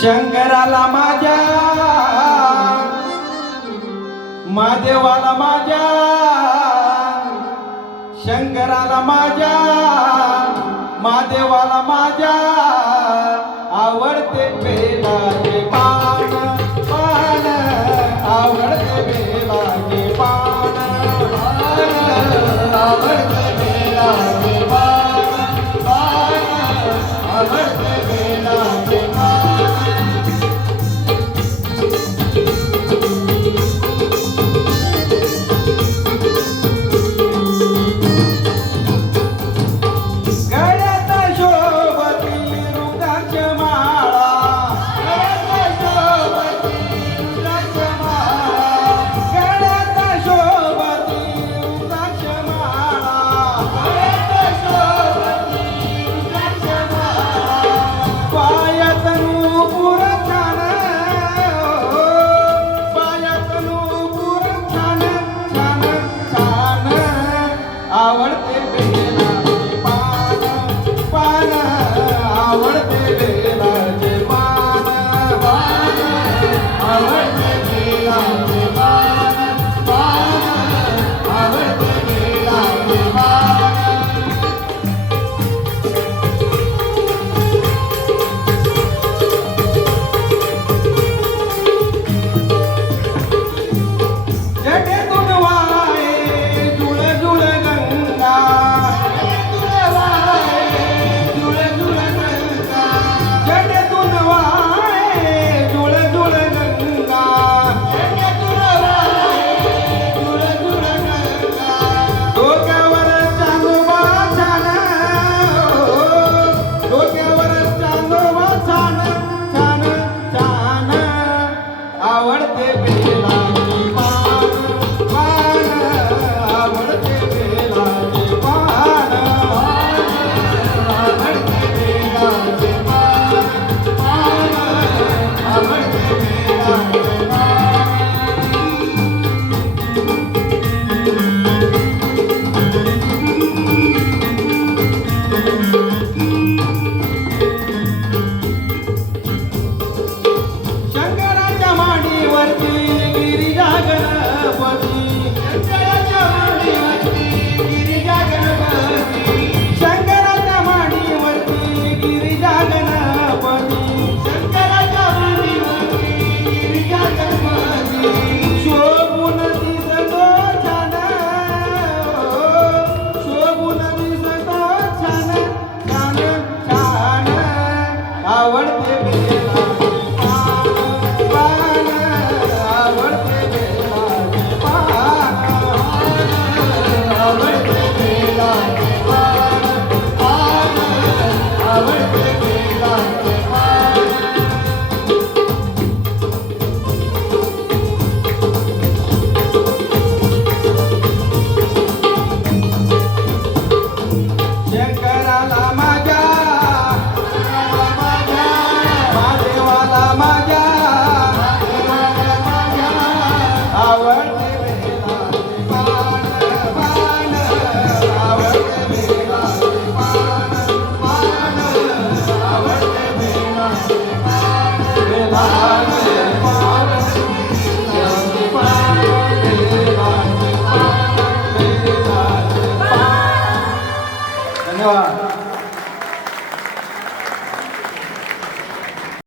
शंकराला माझ्या महादेवाला माझ्या शंकराला माझ्या महादेवाला माझ्या आवडते बेलाचे पान पान आवडते बेलाचे पान आवडते बेलाचे पान पान आवडते बेलाचे पान आवडते बेलाचे पान पान आवडते बेलाचे पान पान आवडते बेलाचे पान पान आवडते बेलाचे पान जटेतून वाहे जुळ जुळ गंगा जटेतून वाहे जुळ जुळ गंगा डोक्यावर चांदोबा छान डोक्यावर चांदोबा छान छान छान आवडते बेलाची पान पान आवडते बेलाचे पान आवडते बेलाचे पान पान आवडते बेलाचे पान शंकराच्या मांडीवरती गिरिजा गणपती शंकराच्या मांडीवरती गिरिजा गणपती शंकराच्या मांडीवरती गिरिजा गणपती शंकराच्या मांडीवरती गिरिजा गणपती शोभून दिसतो छान शोभून दिसतो छान छान छान आवडते